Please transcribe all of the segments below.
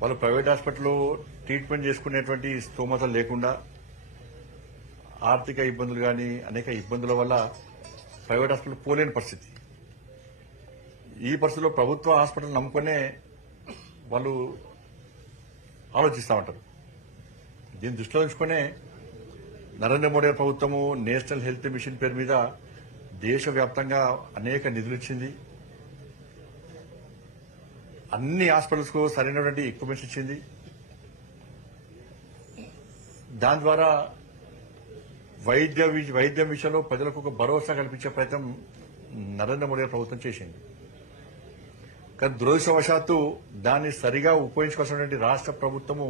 వాళ్ళు ప్రైవేట్ హాస్పిటల్లో ట్రీట్మెంట్ చేసుకునేటువంటి స్తోమత లేకుండా ఆర్థిక ఇబ్బందులు కానీ అనేక ఇబ్బందుల వల్ల ప్రైవేట్ హాస్పిటల్ పోలేని పరిస్థితి. ఈ పరిస్థితిలో ప్రభుత్వ హాస్పిటల్ నమ్ముకునే వాళ్ళు ఆలోచిస్తూ ఉంటారు. దీన్ని దృష్టిలో ఉంచుకునే నరేంద్ర మోడీ ప్రభుత్వము నేషనల్ హెల్త్ మిషన్ పేరు మీద దేశవ్యాప్తంగా అనేక నిధులు ఇచ్చింది. అన్ని హాస్పిటల్స్కు సరైనటువంటి ఎక్విప్మెంట్స్ ఇచ్చింది. దాని ద్వారా వైద్య వైద్యం విషయంలో ప్రజలకు ఒక భరోసా కల్పించే ప్రయత్నం నరేంద్ర మోడీ ప్రభుత్వం చేసింది. కానీ దురదృష్టవశాత్తు దాన్ని సరిగా ఉపయోగించుకోవాల్సినటువంటి రాష్ట్ర ప్రభుత్వము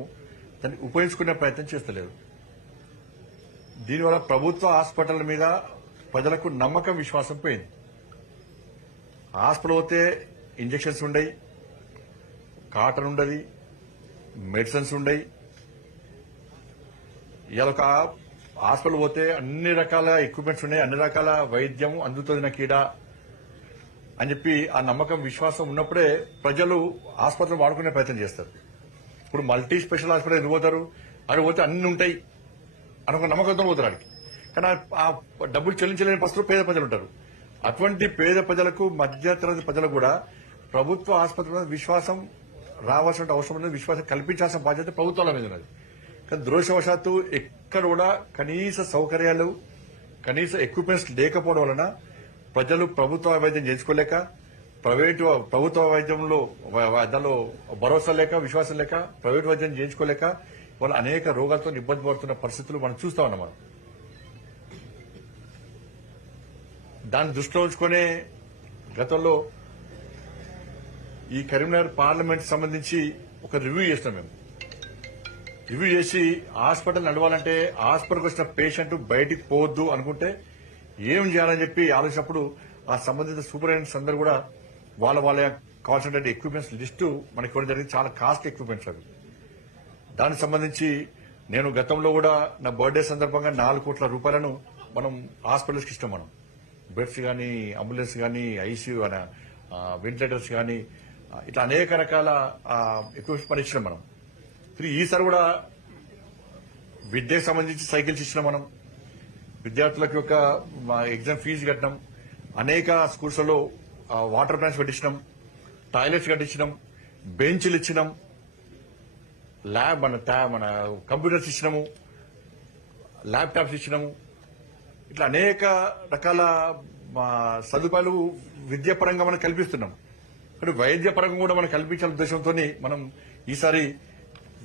దాన్ని ఉపయోగించుకునే ప్రయత్నం చేస్తలేదు. దీనివల్ల ప్రభుత్వ హాస్పిటల్ మీద ప్రజలకు నమ్మకం విశ్వాసం పోయింది. హాస్పిటల్ పోతే ఇంజెక్షన్స్ ఉండయి కాటన్ ఉండదు మెడిసిన్స్ ఉండయి. ఇవాళ ఒక హాస్పిటల్ పోతే అన్ని రకాల ఎక్విప్మెంట్స్ ఉన్నాయి అన్ని రకాల వైద్యం అందుతుంది నాకు ఈడ. అని చెప్పి ఆ నమ్మకం విశ్వాసం ఉన్నప్పుడే ప్రజలు ఆసుపత్రులు వాడుకునే ప్రయత్నం చేస్తారు. ఇప్పుడు మల్టీ స్పెషల్ హాస్పిటల్ ఎందుకు పోతారు? అక్కడ పోతే అన్ని ఉంటాయి అని ఒక నమ్మకంతో పోతారు ఆడికి. కానీ ఆ- డబ్బులు చెల్లించలేని పరిస్థితులు పేద ప్రజలు ఉంటారు. అటువంటి పేద ప్రజలకు మధ్యతరగతి ప్రజలకు కూడా ప్రభుత్వ ఆసుపత్రి విశ్వాసం రావాల్సిన అవసరం ఉన్నది విశ్వాసం కల్పించాల్సిన బాధ్యత ప్రభుత్వాల మీద ఉన్నది. కానీ దురదృష్టవశాత్తు ఎక్కడ కూడా కనీస సౌకర్యాలు కనీస ఎక్విప్మెంట్స్ లేకపోవడం వలన ప్రజలు ప్రభుత్వ వైద్యం చేసుకోలేక ప్రైవేటు ప్రభుత్వ వైద్యంలో దానిలో భరోసా లేక విశ్వాసం లేక ప్రైవేట్ వైద్యం చేయించుకోలేక వాళ్ళు అనేక రోగాలతో ఇబ్బంది పడుతున్న పరిస్థితులు మనం చూస్తా ఉన్నాం మనం. దాన్ని దృష్టిలో ఉంచుకునే గతంలో ఈ కరీంనగర్ పార్లమెంట్ సంబంధించి ఒక రివ్యూ చేస్తాం మేము. రివ్యూ చేసి హాస్పిటల్ నడవాలంటే హాస్పిటల్కి వచ్చిన పేషెంట్ బయటికి పోవద్దు అనుకుంటే ఏం చేయాలని చెప్పి ఆలోచించినప్పుడు ఆ సంబంధిత సూపరింటెండెంట్స్ అందరూ కూడా వాళ్ళ వాళ్ళ కాన్సన్ట్రేట్ ఎక్విప్మెంట్స్ లిస్టు మనకి ఇవ్వడం జరిగింది. చాలా కాస్ట్ ఎక్విప్మెంట్స్ అవి. దానికి సంబంధించి నేను గతంలో కూడా నా బర్త్డే సందర్భంగా నాలుగు కోట్ల రూపాయలను మనం హాస్పిటల్స్కి ఇష్టం మనం. బెడ్స్ కానీ అంబులెన్స్ కానీ ఐసీయూ వెంటిలేటర్స్ కానీ ఇట్లా అనేక రకాల ఎక్విప్మెంట్ మనం ఇచ్చినాం మనం. ఇప్పుడు ఈసారి కూడా విద్యకు సంబంధించి సైకిల్స్ ఇచ్చినాం మనం. విద్యార్థులకు యొక్క ఎగ్జామ్ ఫీజు కట్టినాం. అనేక స్కూల్స్లో వాటర్ ప్లాంట్స్ కట్టించడం టాయిలెట్స్ కట్టించినాం. బెంచ్లు ఇచ్చినాం. ల్యాబ్ మన మన కంప్యూటర్స్ ఇచ్చినాము. ల్యాప్టాప్స్ ఇచ్చినాము. ఇట్లా అనేక రకాల సదుపాయాలు విద్యాపరంగా మనం కల్పిస్తున్నాం. కానీ వైద్య పరంగా కూడా మనం కల్పించాల ఉద్దేశంతో మనం ఈసారి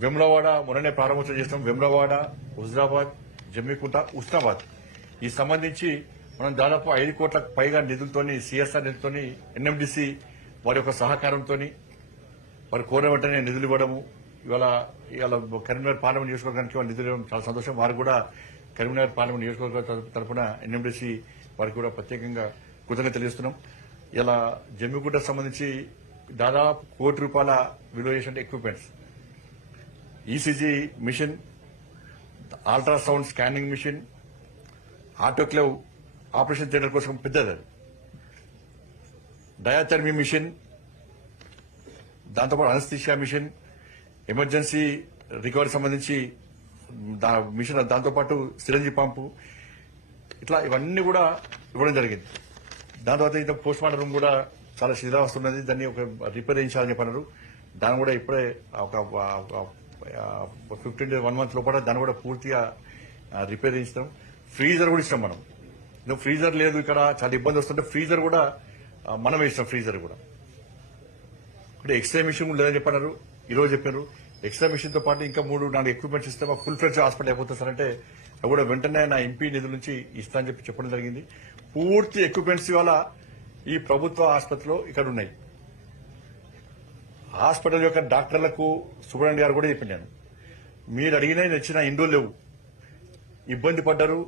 వెమ్లవాడ మొన్ననే ప్రారంభోత్సవం చేస్తాం. వెమ్లవాడ హుజరాబాద్ జమ్మికుంట ఉస్నాబాద్. ఈ సంబంధించి మనం దాదాపు ఐదు కోట్ల పైగా నిధులతోని సిఎస్ఆర్ నిధులతోని ఎన్ఎండిసి వారి యొక్క సహకారంతోని వారు కోరిన వెంటనే నిధులు ఇవ్వడము ఇవాళ ఇవాళ కరీంనగర్ పార్లమెంట్ నియోజకవర్గానికి వాళ్ళు నిధులు ఇవ్వడం చాలా సంతోషం. వారు కూడా కరీంనగర్ పార్లమెంట్ నియోజకవర్గ తరఫున తరపున ఎన్ఎండిసి వారికి కూడా ప్రత్యేకంగా కృతజ్ఞత తెలియజేస్తున్నాం ఇలా జమ్మిగుడ్డ సంబంధించి దాదాపు కోటి రూపాయల విలువ చేసిన equipments ECG machine ultrasound scanning machine autoclave operation theatre కోసం పెద్దది అది. మిషన్ దాంతోపాటు అనస్థిషియా మిషన్ ఎమర్జెన్సీ రికవరీ సంబంధించి దా మిషన్ దాంతోపాటు సిరంజి పంపు ఇట్లా ఇవన్నీ కూడా ఇవ్వడం జరిగింది. దాని తర్వాత ఇంత పోస్ట్ మార్టం రూమ్ కూడా చాలా శిథిలావస్థ ఉన్నది. దాన్ని ఒక రిపేర్ చేయించాలని చెప్పన్నారు. దాన్ని కూడా ఇప్పుడే ఒక ఫిఫ్టీన్ డేస్ వన్ మంత్ లోపల దాన్ని కూడా పూర్తిగా రిపేర్ చేయిస్తాం. ఫ్రీజర్ కూడా ఇస్తాం మనం. ఇంకా ఫ్రీజర్ లేదు ఇక్కడ చాలా ఇబ్బంది వస్తుంటే ఫ్రీజర్ కూడా మనమే ఇస్తాం ఫ్రీజర్ కూడా. ఇప్పుడు ఎక్స్రే మిషన్ లేదని చెప్పన్నారు. ఈ రోజు చెప్పారు. ఎక్స్రే మిషన్తో పాటు ఇంకా మూడు నాలుగు ఎక్విప్మెంట్స్ ఇస్తే. ఫుల్ ఫ్లెడ్జ్ హాస్పిటల్ అయిపోతుంది సార్ అంటే కూడా వెంటనే నా ఎంపీ నిధుల నుంచి ఇస్తా అని చెప్పి చెప్పడం జరిగింది. పూర్తి ఎక్విప్మెంట్స్ ఇవాళ ఈ ప్రభుత్వ ఆసుపత్రిలో ఇక్కడ ఉన్నాయి. హాస్పిటల్ యొక్క డాక్టర్లకు సుబ్రహ్మణ్య గారు కూడా చెప్పాను నేను మీరు అడిగినా నచ్చిన ఇండో లేవు. ఇబ్బంది పడ్డారు.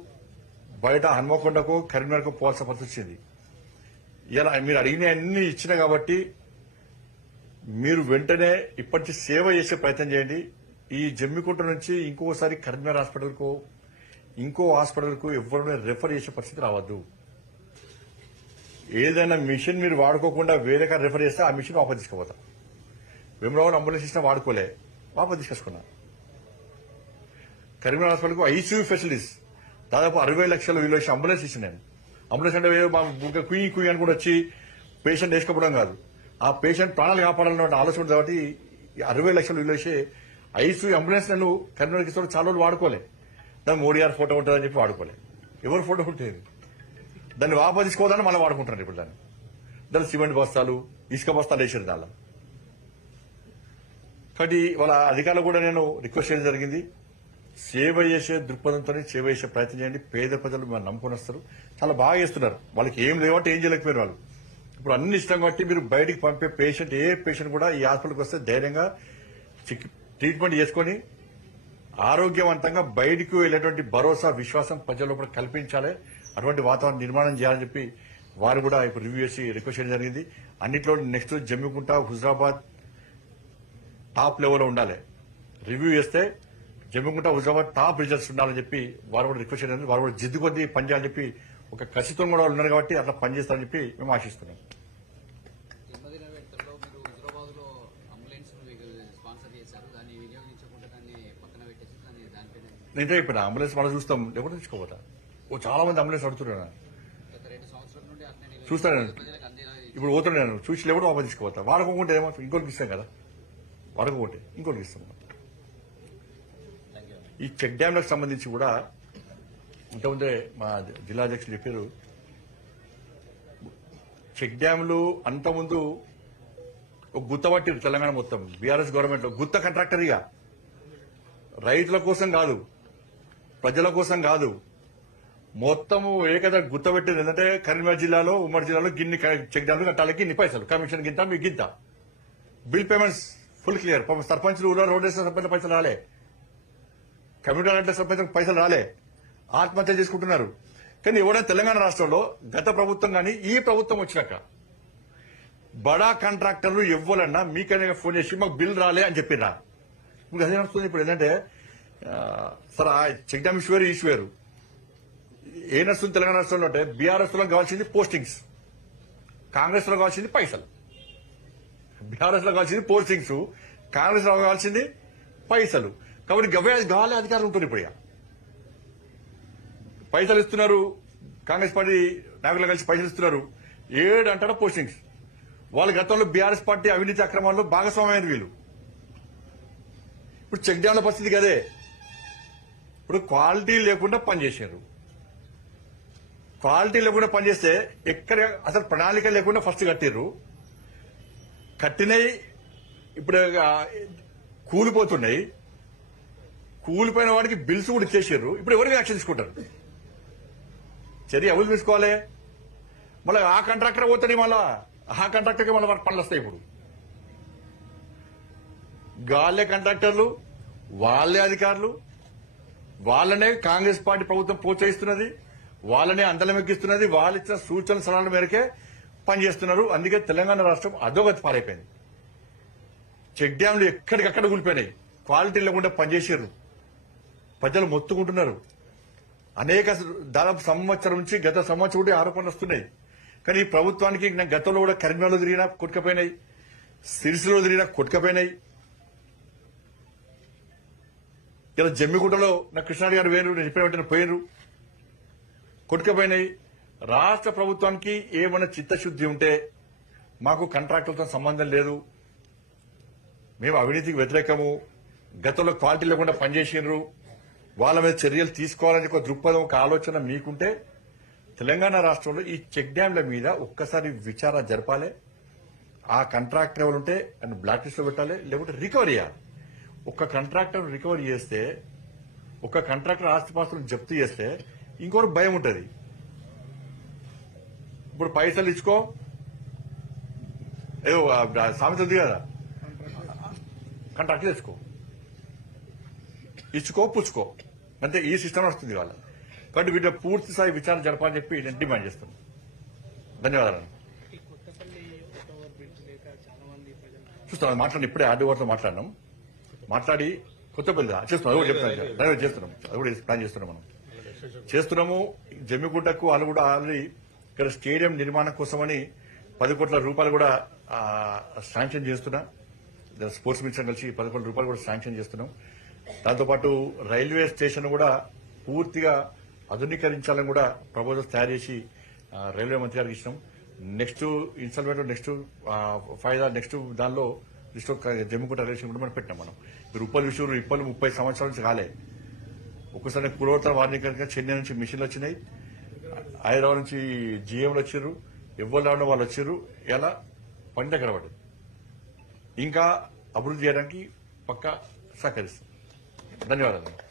బయట హన్మకొండకు కరీంనగర్కు పోవాల్సిన పరిస్థితి వచ్చింది. ఇలా మీరు అడిగిన అన్ని ఇచ్చిన కాబట్టి మీరు వెంటనే ఇప్పటి సేవ చేసే ప్రయత్నం చేయండి. ఈ జమ్మికుంట నుంచి ఇంకోసారి కరీంనగర్ హాస్పిటల్కు ఇంకో హాస్పిటల్కు ఎవరిని రెఫర్ చేసే పరిస్థితి రావద్దు. ఏదైనా మిషన్ మీరు వాడుకోకుండా వేరే కాడ రిఫర్ చేస్తే ఆ మిషన్ వాపస్ తీసుకుపోతాం. భీమరావు అంబులెన్స్ ఇచ్చినా వాడుకోలే వాపస్ తీసుకొచ్చుకున్నా. కరీంనగర్ హాస్పిటల్కు ఐసీయూ ఫెసిలిటీస్. దాదాపు అరవై లక్షల విలువ అంబులెన్స్ ఇచ్చిన నేను అంబులెన్స్ అంటే మా కుయ్యి కుయ్యి అని కూడా వచ్చి పేషెంట్ వేసుకోవడం కాదు. ఆ పేషెంట్ ప్రాణాలు కాపాడాలన్న ఆలోచన కాబట్టి అరవై లక్షలు విలువ వేసి ఐసీయూ అంబులెన్స్ నేను కరీంనగర్కి చాలా రోజులు వాడుకోలే. దాని మోడీ గారి ఫోటో ఉంటుందని చెప్పి వాడుకోలే. ఎవరు ఫోటో ఉంటుంది దాన్ని వాపసు తీసుకోవద్దని మళ్ళీ వాడుకుంటున్నారు ఇప్పుడు దాన్ని. దాని సిమెంట్ బస్తాలు ఇసుక బస్తాలు వేసారు దానిలో. కాబట్టి వాళ్ళ అధికారులు కూడా నేను రిక్వెస్ట్ చేయడం జరిగింది. సేవ చేసే దృక్పథంతో సేవ చేసే ప్రయత్నం చేయండి. పేద ప్రజలు మనం నమ్ముకొని వస్తారు చాలా బాగా చేస్తున్నారు. వాళ్ళకి ఏం లేవంటే ఏం చేయలేకపోయారు వాళ్ళు. ఇప్పుడు అన్ని ఇష్టం కాబట్టి మీరు బయటికి పంపే పేషెంట్ ఏ పేషెంట్ కూడా ఈ హాస్పిటల్కి వస్తే ధైర్యంగా ట్రీట్మెంట్ చేసుకొని ఆరోగ్యవంతంగా బయటకు వెళ్ళేటువంటి భరోసా విశ్వాసం ప్రజల లోపల కల్పించాలి. అటువంటి వాతావరణం నిర్మాణం చేయాలని చెప్పి వారు కూడా ఇప్పుడు రివ్యూ చేసి రిక్వెస్ట్ చేయడం జరిగింది. అన్నిట్లో నెక్స్ట్ జమ్మికుంట హుజరాబాద్ టాప్ లెవెల్లో ఉండాలి. రివ్యూ చేస్తే జమ్మికుంట హుజరాబాద్ టాప్ రిజల్ట్స్ ఉండాలని చెప్పి వారు కూడా రిక్వెస్ట్ చేయడం వారు కూడా జిద్దు కొద్దీ పనిచేయాలని చెప్పి ఒక ఖచ్చితం కూడా ఉన్నారు కాబట్టి అట్లా పనిచేస్తారని చెప్పి మేము ఆశిస్తున్నాం. నేను చెప్పిన అంబులెన్స్ మనం చూస్తాం లేకపోతే తీసుకోపోతా ఓ చాలా మంది అంబులెన్స్ అట్లనే చూస్తాను. ఇప్పుడు పోతున్నాను నేను. చూసి లేకపోతే వాపస్ తీసుకోపోతా. వాడుకోకుంటే ఏమో ఇంకోటికి ఇస్తాం కదా. వాడుకోకుంటే ఇంకోటికి ఇస్తాం ఈ చెక్ డ్యాంలకు సంబంధించి కూడా ఇంతకుముందే మా జిల్లా అధ్యక్షులు చెప్పారు. చెక్ డ్యాంలు అంతకుముందు ఒక గుత్త పట్టిరు తెలంగాణ మొత్తం. బీఆర్ఎస్ గవర్నమెంట్లో గుత్త కాంట్రాక్టర్ ఇక. రైతుల కోసం కాదు ప్రజల కోసం కాదు. మొత్తము ఏకదా గుర్తపెట్టేది ఏంటంటే కరీంనగర్ జిల్లాలో ఉమ్మడి జిల్లాలో గిన్ని క- చెక్ డ్యాంలు కట్టాలి గిన్ని పైసలు. కమిషన్ గింత మీ గింత. బిల్ పేమెంట్స్ ఫుల్ క్లియర్ పాపం సర్పంచ్లు ఊళ్ళో రోడ్ వేసిన సర్పంచ్ పైసలు రాలే. కమ్యూనిటీ అంటే సర్పంచ్ పైసలు రాలే. ఆత్మహత్య చేసుకుంటున్నారు. కానీ ఎవరైనా తెలంగాణ రాష్ట్రంలో గత ప్రభుత్వం కానీ ఈ ప్రభుత్వం వచ్చినాక బడా కాంట్రాక్టర్లు ఇవ్వాలన్నా మీకైనా ఫోన్ చేసి మాకు బిల్ రాలే అని చెప్పిరా ఇప్పుడు అదే నడుస్తుంది ఇప్పుడు ఏంటంటే సరే ఆ చెక్ డ్యామ్ ఇష్యూ వేరు ఇష్యూ వేరు. ఏ నడుస్తుంది తెలంగాణ రాష్ట్రంలో అంటే బీఆర్ఎస్లో కావాల్సింది పోస్టింగ్స్ కాంగ్రెస్లో కావాల్సింది పైసలు. బీఆర్ఎస్లో కావాల్సింది పోస్టింగ్స్ కాంగ్రెస్లో కావాల్సింది పైసలు. కాబట్టి గవే కావాలి అధికారులు ఉంటుంది ఇప్పుడు పైసలు ఇస్తున్నారు కాంగ్రెస్ పార్టీ నాయకులు కలిసి పైసలు ఇస్తున్నారు. ఏడు అంటారా పోస్టింగ్స్. వాళ్ళ గతంలో బీఆర్ఎస్ పార్టీ అవినీతి అక్రమాల్లో భాగస్వామ్యమైన వీళ్ళు. ఇప్పుడు చెక్ డ్యాంల పరిస్థితి కదే ఇప్పుడు క్వాలిటీ లేకుండా పనిచేశారు. క్వాలిటీ లేకుండా పనిచేస్తే ఎక్కడ అసలు ప్రణాళిక లేకుండా ఫస్ట్ కట్టిర్రు. కట్టినవి ఇప్పుడు కూలిపోతున్నాయి. కూలిపోయిన వాడికి బిల్స్ కూడా ఇచ్చేసారు ఇప్పుడు ఎవరికి యాక్షన్ తీసుకుంటారు? చర్య ఎవరు తీసుకోవాలి? మళ్ళీ ఆ కాంట్రాక్టర్ పోతాడు మళ్ళా ఆ కాంట్రాక్టర్కి మళ్ళీ వర్క్ పనులు వస్తాయి ఇప్పుడు. గాలే కాంట్రాక్టర్లు వాళ్ళే అధికారులు వాళ్ళనే కాంగ్రెస్ పార్టీ ప్రభుత్వం ప్రోత్సహిస్తున్నది. వాళ్ళనే అందలం ఎక్కిస్తున్నది వాళ్ళు ఇచ్చిన సూచన సలహాల మేరకే పనిచేస్తున్నారు. అందుకే తెలంగాణ రాష్ట్రం అధోగతి పాలైపోయింది. చెక్ డ్యాంలు ఎక్కడికక్కడ కూలిపోయినాయి. క్వాలిటీ లేకుండా పనిచేసారు ప్రజలు మొత్తుకుంటున్నారు. అనేక దాదాపు సంవత్సరం నుంచి గత సంవత్సరం కూడా ఆరోపణలు వస్తున్నాయి. కానీ ఈ ప్రభుత్వానికి నా గతంలో కూడా కరీంనగర్లో తిరిగినా కొట్టుకపోయినాయి. సిరిసిలో తిరిగినా కొట్టుకపోయినాయి. ఇలా జమ్మిగుంటలో నా కృష్ణారెడ్డి గారు వేరు నేను చెప్పిన వెంటనే పోయినరు కొట్టుకపోయినాయి. రాష్ట్ర ప్రభుత్వానికి ఏమైనా చిత్తశుద్ధి ఉంటే మాకు కాంట్రాక్టులతో సంబంధం లేదు. మేము అవినీతికి వ్యతిరేకము. గతంలో క్వాలిటీ లేకుండా పనిచేసినారు వాళ్ళ మీద చర్యలు తీసుకోవాలని ఒక దృక్పథం ఒక ఆలోచన మీకుంటే తెలంగాణ రాష్ట్రంలో ఈ చెక్ డ్యాంల మీద ఒక్కసారి విచారణ జరపాలి. ఆ కాంట్రాక్టర్ ఎవరు ఉంటే బ్లాక్ లిస్ట్లో పెట్టాలి లేకుంటే రికవరీ చేయాలి. ఒక కాంట్రాక్టర్ రికవరీ చేస్తే ఒక కాంట్రాక్టర్ ఆస్తిపాస్తులను జప్తు చేస్తే ఇంకోటి భయం ఉంటుంది. ఇప్పుడు పైసలు ఇచ్చుకో. ఏదో సామెత ఉంది కదా. కంట్రాక్ట్ తెచ్చుకో ఇచ్చుకో పుచ్చుకో. అంతే ఈ సిస్టమ్ వస్తుంది వాళ్ళ కాబట్టి వీటి పూర్తి స్థాయి విచారణ జరపాలని చెప్పి నేను డిమాండ్ చేస్తాను ధన్యవాదాలు. చూస్తాను కొత్తపల్లి మాట్లాడి ఇప్పుడే ఆర్డీ వారితో మాట్లాడినాం. మాట్లాడి కొత్తపల్లి చేస్తున్నాం అది కూడా చెప్తాను డ్రైవర్ చేస్తున్నాం. అది కూడా ప్లాన్ చేస్తున్నాం మనం. చేస్తున్నాము. జమ్మిగుడ్డకు వాళ్ళు కూడా ఆల్రెడీ ఇక్కడ స్టేడియం నిర్మాణం కోసమని పది కోట్ల రూపాయలు కూడా శాంక్షన్ చేస్తున్నా. స్పోర్ట్స్ మినిస్టర్ కలిసి పది కోట్ల రూపాయలు కూడా శాంక్షన్ చేస్తున్నాం. దాంతోపాటు రైల్వే స్టేషన్ కూడా పూర్తిగా ఆధునీకరించాలని కూడా ప్రపోజల్స్ తయారు చేసి రైల్వే మంత్రి గారికి ఇచ్చినాం. నెక్స్ట్ ఇన్స్టాల్మెంట్ నెక్స్ట్ ఫైదా నెక్స్ట్ దానిలో లిస్ట్ జమ్మికుంట రైల్వే స్టేషన్ కూడా మనం పెట్టినాం మనం. మీరు ఉప్పల్ విషయంలో ఇప్పలు ముప్పై సంవత్సరాల నుంచి కాలే. ఒక్కసారి వారిని వార్నికరంగా చెన్నై నుంచి మిషన్లు వచ్చినాయి. హైదరాబాద్ నుంచి జిఎంలు వచ్చారు ఎవరు రావడం వాళ్ళు వచ్చారు ఎలా? పంట కనబడి ఇంకా అభివృద్ధి చేయడానికి పక్కా సహకరిస్తాం. ధన్యవాదాలు.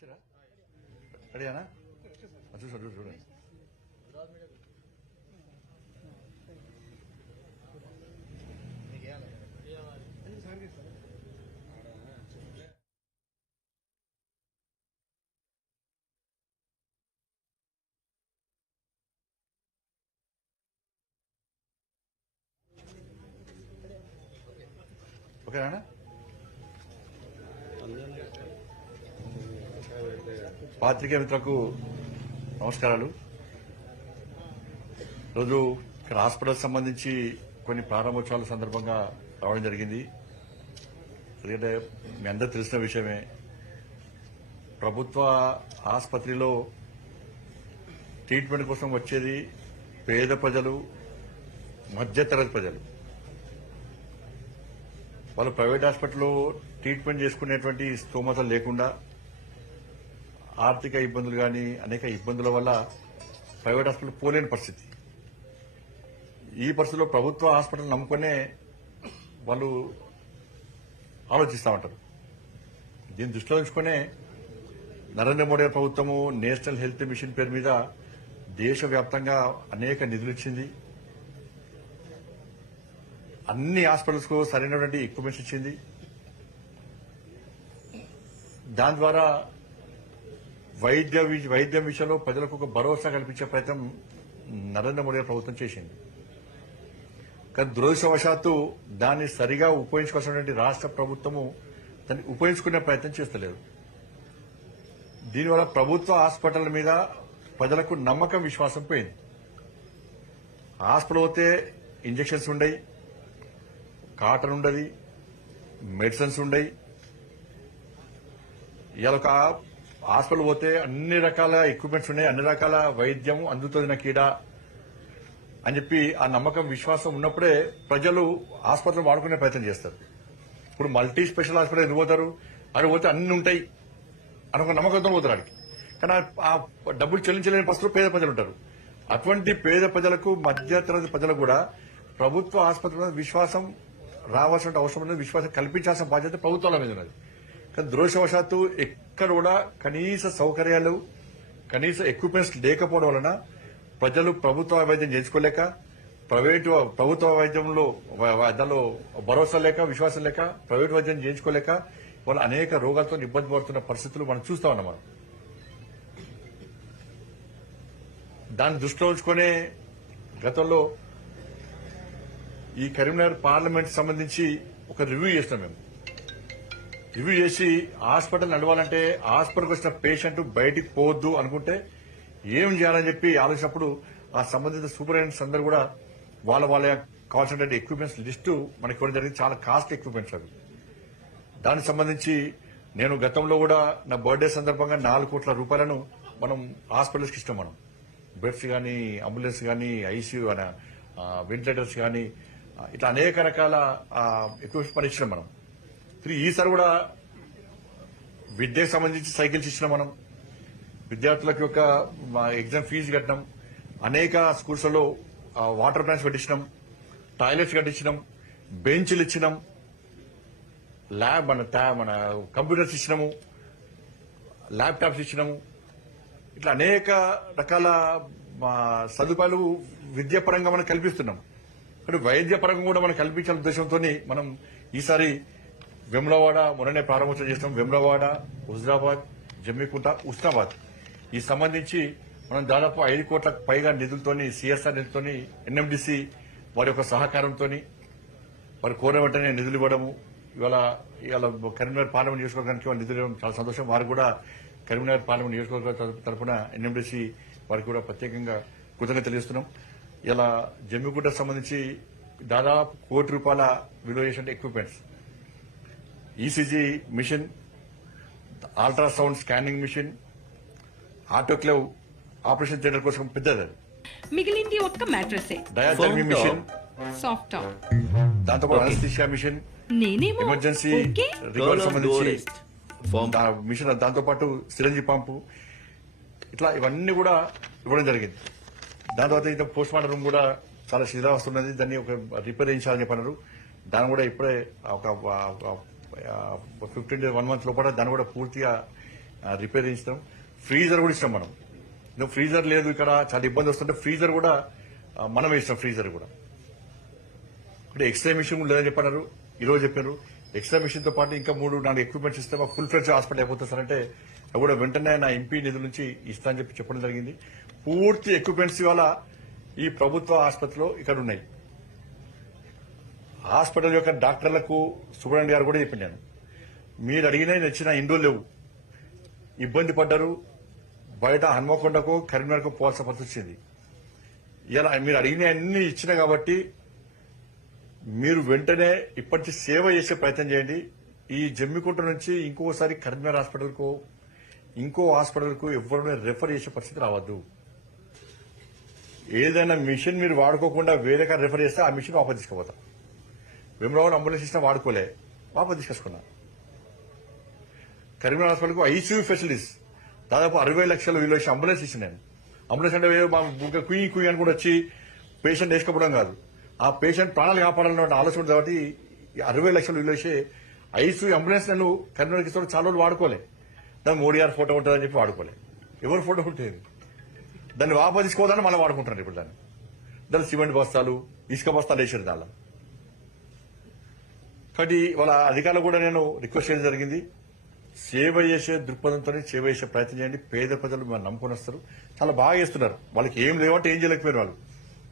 ఇచ్చారా? రెడీనా చూసాడు చూడు చూడండి ఓకేనా? పాత్రికే మిత్రులకు నమస్కారాలు. రోజు ఇక్కడ హాస్పిటల్ సంబంధించి కొన్ని ప్రారంభోత్సవాల సందర్భంగా రావడం జరిగింది. ఎందుకంటే మీ అందరూ తెలిసిన విషయమే. ప్రభుత్వ ఆసుపత్రిలో ట్రీట్మెంట్ కోసం వచ్చేది పేద ప్రజలు మధ్యతరగతి ప్రజలు. వాళ్ళు ప్రైవేట్ హాస్పిటల్లో ట్రీట్మెంట్ చేసుకునేటువంటి స్తోమత లేకుండా ఆర్థిక ఇబ్బందులు కానీ అనేక ఇబ్బందుల వల్ల ప్రైవేట్ హాస్పిటల్ పోలేని పరిస్థితి. ఈ పరిస్థితిలో ప్రభుత్వ హాస్పిటల్ నమ్ముకునే వాళ్ళు ఆలోచిస్తూ ఉంటారు. దీన్ని దృష్టిలో ఉంచుకునే నరేంద్ర మోడీ ప్రభుత్వము నేషనల్ హెల్త్ మిషన్ పేరు మీద దేశవ్యాప్తంగా అనేక నిధులు ఇచ్చింది. అన్ని హాస్పిటల్స్కు సరైనటువంటి ఎక్విప్మెంట్స్ ఇచ్చింది. దాని ద్వారా వైద్య వైద్యం విషయంలో ప్రజలకు ఒక భరోసా కల్పించే ప్రయత్నం నరేంద్ర మోడీ ప్రభుత్వం చేసింది. కానీ దురదృష్టవశాత్తు దాన్ని సరిగా ఉపయోగించుకోవాల్సినటువంటి రాష్ట్ర ప్రభుత్వము దాన్ని ఉపయోగించుకునే ప్రయత్నం చేస్తలేదు. దీనివల్ల ప్రభుత్వ హాస్పిటల్ మీద ప్రజలకు నమ్మకం విశ్వాసం పోయింది. హాస్పిటల్ పోతే ఇంజెక్షన్స్ ఉండయి కాటన్ ఉండదు మెడిసిన్స్ ఉండయి. ఇవాళ ఒక హాస్పిటల్ పోతే అన్ని రకాల ఎక్విప్మెంట్స్ ఉన్నాయి అన్ని రకాల వైద్యం అందుతుంది నాకు ఈడ అని చెప్పి ఆ నమ్మకం విశ్వాసం ఉన్నప్పుడే ప్రజలు ఆసుపత్రులు వాడుకునే ప్రయత్నం చేస్తారు. ఇప్పుడు మల్టీ స్పెషల్ హాస్పిటల్ ఎందుకు పోతారు? అక్కడ పోతే అన్ని ఉంటాయి అని ఒక నమ్మకంతో పోతారు అక్కడికి కానీ ఆ- డబ్బులు చెల్లించలేని పరిస్థితులు పేద ప్రజలు ఉంటారు. అటువంటి పేద ప్రజలకు మధ్యతరగతి ప్రజలకు కూడా ప్రభుత్వ ఆసుపత్రి మీద విశ్వాసం రావాల్సిన అవసరం ఉన్నది విశ్వాసం కల్పించాల్సిన బాధ్యత ప్రభుత్వాల మీద ఉన్నది. కానీ దురదృష్టవశాత్తు ఎక్కడ కూడా కనీస సౌకర్యాలు కనీస ఎక్విప్మెంట్స్ లేకపోవడం వలన ప్రజలు ప్రభుత్వ వైద్యం చేయించుకోలేక ప్రైవేటు ప్రభుత్వ వైద్యంలో దానిలో భరోసా లేక విశ్వాసం లేక ప్రైవేట్ వైద్యం చేయించుకోలేక వాళ్ళు అనేక రోగాలతో ఇబ్బంది పడుతున్న పరిస్థితులు మనం చూస్తా ఉన్నాం మనం. దాన్ని దృష్టిలో ఉంచుకునే గతంలో ఈ కరీంనగర్ పార్లమెంట్ సంబంధించి ఒక రివ్యూ చేస్తాం మేము. రివ్యూ చేసి హాస్పిటల్ నడవాలంటే హాస్పిటల్కి వచ్చిన పేషెంట్ బయటికి పోవద్దు అనుకుంటే ఏం చేయాలని చెప్పి ఆలోచించినప్పుడు ఆ సంబంధిత సూపరింటెండెంట్స్ అందరూ కూడా వాళ్ళ వాళ్ళ కాన్సన్ట్రేట్ ఎక్విప్మెంట్స్ లిస్టు మనకి ఇవ్వడం జరిగింది. చాలా కాస్ట్ ఎక్విప్మెంట్స్ అవి. దానికి సంబంధించి నేను గతంలో కూడా నా బర్త్డే సందర్భంగా నాలుగు కోట్ల రూపాయలను మనం హాస్పిటల్స్కి ఇష్టం మనం. బెడ్స్ కానీ అంబులెన్స్ కానీ ఐసీయూ వెంటిలేటర్స్ కానీ ఇట్లా అనేక రకాల ఎక్విప్మెంట్స్ మనం ఇచ్చినాం మనం. త్రీ ఈసారి కూడా విద్యకు సంబంధించి సైకిల్స్ ఇచ్చినాం మనం. విద్యార్థులకు యొక్క ఎగ్జామ్ ఫీజు కట్టినాం. అనేక స్కూల్స్లో వాటర్ ప్లాంట్స్ కట్టించినాం. టాయిలెట్స్ కట్టించినాం. బెంచ్లు ఇచ్చినాం. ల్యాబ్ మన మన కంప్యూటర్స్ ఇచ్చినాము. ల్యాప్టాప్స్ ఇచ్చినాము. ఇట్లా అనేక రకాల సదుపాయాలు విద్యాపరంగా మనం కల్పిస్తున్నాం. కానీ వైద్య పరంగా కూడా మనం కల్పించాలనే ఉద్దేశంతో మనం ఈసారి వెమ్లవాడ మొన్ననే ప్రారంభోత్సవం చేసినాం వెమ్లవాడ హుజరాబాద్ జమ్మికుంట ఉస్నాబాద్. ఈ సంబంధించి మనం దాదాపు ఐదు కోట్లకు పైగా నిధులతోని సిఎస్ఆర్ నిధులతోని ఎన్ఎండిసి వారి యొక్క సహకారంతోని వారు కోరిన వెంటనే నిధులు ఇవ్వడము ఇవాళ ఇవాళ కరీంనగర్ పార్లమెంట్ నియోజకవర్గానికి వాళ్ళు నిధులు ఇవ్వడం చాలా సంతోషం. వారు కూడా కరీంనగర్ పార్లమెంట్ నియోజకవర్గ తరపు- తరపున ఎన్ఎండిసి వారికి కూడా ప్రత్యేకంగా కృతజ్ఞత తెలియజేస్తున్నాం. ఇలా జమ్మిగుడ్డకు సంబంధించి దాదాపు కోటి రూపాయల విలువ చేసిన equipments ECG machine ultrasound scanning machine autoclave operation theatre కోసం పెద్దది అది. మిగిలింది ఒక్క మ్యాట్రసే. Diathermy machine. సాఫ్ట్ దాంతో పాటు. Anaesthesia machine. నేనేమో ఎమర్జెన్సీ రికవరీ సంబంధించి మిషన్ దాంతో పాటు సిరంజి పంపు. ఇట్లా ఇవన్నీ కూడా ఇవ్వడం జరిగింది. దాని తర్వాత ఇంకా పోస్ట్ మార్టం రూమ్ కూడా చాలా శిథిలావస్థ ఉన్నది దాన్ని ఒక రిపేర్ చేయించాలని చెప్పన్నారు. దాన్ని కూడా ఇప్పుడే ఒక ఫిఫ్టీన్ డేస్ వన్ మంత్ లోపల దాన్ని కూడా పూర్తిగా రిపేర్ చేయిస్తాం ఫ్రీజర్ కూడా ఇస్తాం మనం. ఇంకా ఫ్రీజర్ లేదు ఇక్కడ చాలా ఇబ్బంది వస్తుంటే ఫ్రీజర్ కూడా మనం వేస్తాం ఇస్తాం ఫ్రీజర్ కూడా. ఇప్పుడు ఎక్స్రే మిషన్ కూడా లేదని చెప్పన్నారు. ఈ రోజు చెప్పారు. ఎక్స్రే మిషన్తో పాటు ఇంకా మూడు నాలుగు ఎక్విప్మెంట్స్ ఇస్తే ఫుల్ ఫ్లెడ్జ్ హాస్పిటల్ అయిపోతుంది సార్. అంటే అవి కూడా వెంటనే నా ఎంపీ నిధుల నుంచి ఇస్తా అని చెప్పి చెప్పడం జరిగింది. పూర్తి ఎక్విప్మెంట్స్ ఇవాళ ఈ ప్రభుత్వ ఆసుపత్రిలో ఇక్కడ ఉన్నాయి. హాస్పిటల్ యొక్క డాక్టర్లకు సూపరింటెండెంట్ గారు కూడా చెప్పాను నేను. మీరు అడిగిన నచ్చిన ఇండో లేవు. ఇబ్బంది పడ్డారు. బయట హన్మకొండకు కరీంనగర్కు పోవాల్సిన పరిస్థితి వచ్చింది. ఇలా మీరు అడిగిన అన్ని ఇచ్చిన కాబట్టి మీరు వెంటనే ఇప్పటి సేవ చేసే ప్రయత్నం చేయండి. ఈ జమ్మికుంట నుంచి ఇంకోసారి కరీంనగర్ హాస్పిటల్కు ఇంకో హాస్పిటల్కు ఎవరిని రెఫర్ చేసే పరిస్థితి రావద్దు. ఏదైనా మిషన్ మీరు వాడుకోకుండా వేరే కాడ రెఫర్ చేస్తే ఆ మిషన్ వాపస్ తీసుకుపోతాం. భీమరావు అంబులెన్స్ ఇచ్చినా వాడుకోలే. వాపస్ తీసుకొచ్చుకున్నా. కరీంనగర్ హాస్పిటల్కు ఐసీయూ ఫెసిలిటీస్. దాదాపు అరవై లక్షల విలువ అంబులెన్స్ ఇచ్చిన నేను. అంబులెన్స్ అంటే మా కుయ్యి కుయ్యి అని కూడా వచ్చి పేషెంట్ వేసుకోవడం కాదు. ఆ పేషెంట్ ప్రాణాలు కాపాడాలన్న ఆలోచన కాబట్టి అరవై లక్షలు విలువ చేసి ఐసీయూ అంబులెన్స్ నేను కరీంనగర్కి ఇస్తాను చాలా రోజులు వాడుకోలే. దాని మోడీ గారి ఫోటో ఉంటుందని చెప్పి వాడుకోలే. ఎవరు ఫోటో ఉంటుంది దాన్ని వాపస్ తీసుకోవద్దని మళ్ళీ వాడుకుంటున్నారు ఇప్పుడు దాన్ని. దాని సిమెంట్ బస్తాలు ఇసుక బస్తాలు వేసారు దానిలో కాబట్టి వాళ్ళ అధికారులు కూడా నేను రిక్వెస్ట్ చేయడం జరిగింది. సేవ చేసే దృక్పథంతో సేవ చేసే ప్రయత్నం చేయండి. పేద ప్రజలు మనం నమ్ముకొని వస్తారు. చాలా బాగా చేస్తున్నారు. వాళ్ళకి ఏం లేవంటే ఏం చేయలేకపోయారు వాళ్ళు.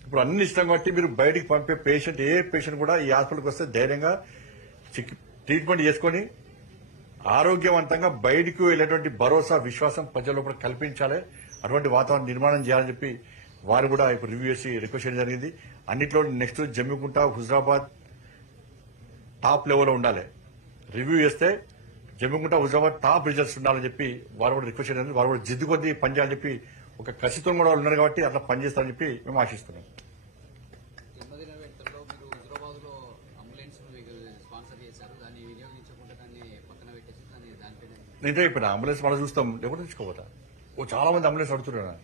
ఇప్పుడు అన్ని ఇష్టం కాబట్టి మీరు బయటికి పంపే పేషెంట్ ఏ పేషెంట్ కూడా ఈ హాస్పిటల్కి వస్తే ధైర్యంగా ట్రీట్మెంట్ చేసుకొని ఆరోగ్యవంతంగా బయటికి వెళ్ళేటువంటి భరోసా విశ్వాసం ప్రజల లోపల కల్పించాలి. అటువంటి వాతావరణం నిర్మాణం చేయాలని చెప్పి వారు కూడా ఇప్పుడు రివ్యూ చేసి రిక్వెస్ట్ చేయడం జరిగింది. అన్నింటిలో నెక్స్ట్ జమ్మికుంట హుజరాబాద్ టాప్ లెవెల్లో ఉండాలి. రివ్యూ చేస్తే జమ్మికుంట హుజరాబాద్ టాప్ రిజల్ట్స్ ఉండాలని చెప్పి వారు కూడా రిక్వెస్ట్ చేయడం వారు కూడా జిద్దు కొద్దీ పనిచేయాలని చెప్పి ఒక కసితో కూడా వాళ్ళు ఉన్నారు కాబట్టి అట్లా పనిచేస్తారని చెప్పి మేము ఆశిస్తున్నాం. నేను చెప్పిన అంబులెన్స్ మనం చూస్తాం. లేకపోతే తీసుకోపోతా ఓ చాలా మంది అంబులెన్స్ అట్లనే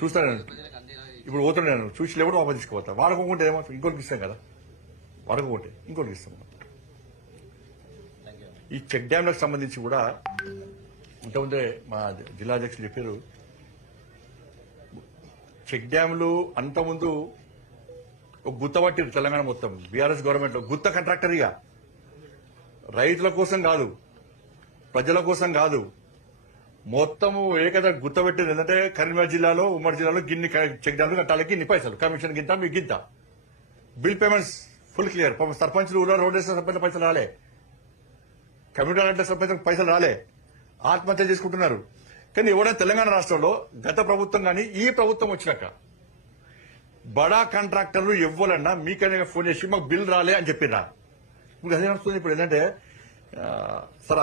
చూస్తాను. ఇప్పుడు పోతున్నాను నేను. చూసి లేకపోతే వాపస్ తీసుకోపోతా. వాడుకోకుంటే ఏమో ఇంకోటికి ఇస్తాం కదా. వాడుకోకుంటే ఇంకోటి ఇస్తాం ఈ చెక్ డ్యామ్లకు సంబంధించి కూడా ఇంతకుముందే మా జిల్లా అధ్యక్షులు చెప్పారు చెక్ డ్యామ్లు అంతకుముందు ఒక గుత్త పట్టిరు తెలంగాణ మొత్తం. బీఆర్ఎస్ గవర్నమెంట్లో గుత్త కాంట్రాక్టరీగా. రైతుల కోసం కాదు ప్రజల కోసం కాదు. మొత్తము ఏకద గుర్తపెట్టింది ఏంటంటే కరీంనగర్ జిల్లాలో ఉమ్మడి జిల్లాలో గిన్ని చెక్ డ్యామ్లు కట్టాలకి ఇన్ని పైసలు. కమిషన్ గింత మీకు గింత. Bill payments full clear. పాపం సర్పంచ్లు ఊళ్ళో రోడ్ వేసిన సర్పంచ్ పైసలు రాలే. కమ్యూనిటీ అంటే సర్పంచ్ పైసలు రాలే. ఆత్మహత్య చేసుకుంటున్నారు. కానీ ఎవడైనా తెలంగాణ రాష్ట్రంలో గత ప్రభుత్వం కానీ ఈ ప్రభుత్వం వచ్చినాక బడా కాంట్రాక్టర్లు ఎవ్వాలన్నా మీకైనా ఫోన్ చేసి మాకు బిల్ రాలే అని చెప్పినా ఇప్పుడు అదే నడుస్తుంది ఇప్పుడు. ఏంటంటే సరే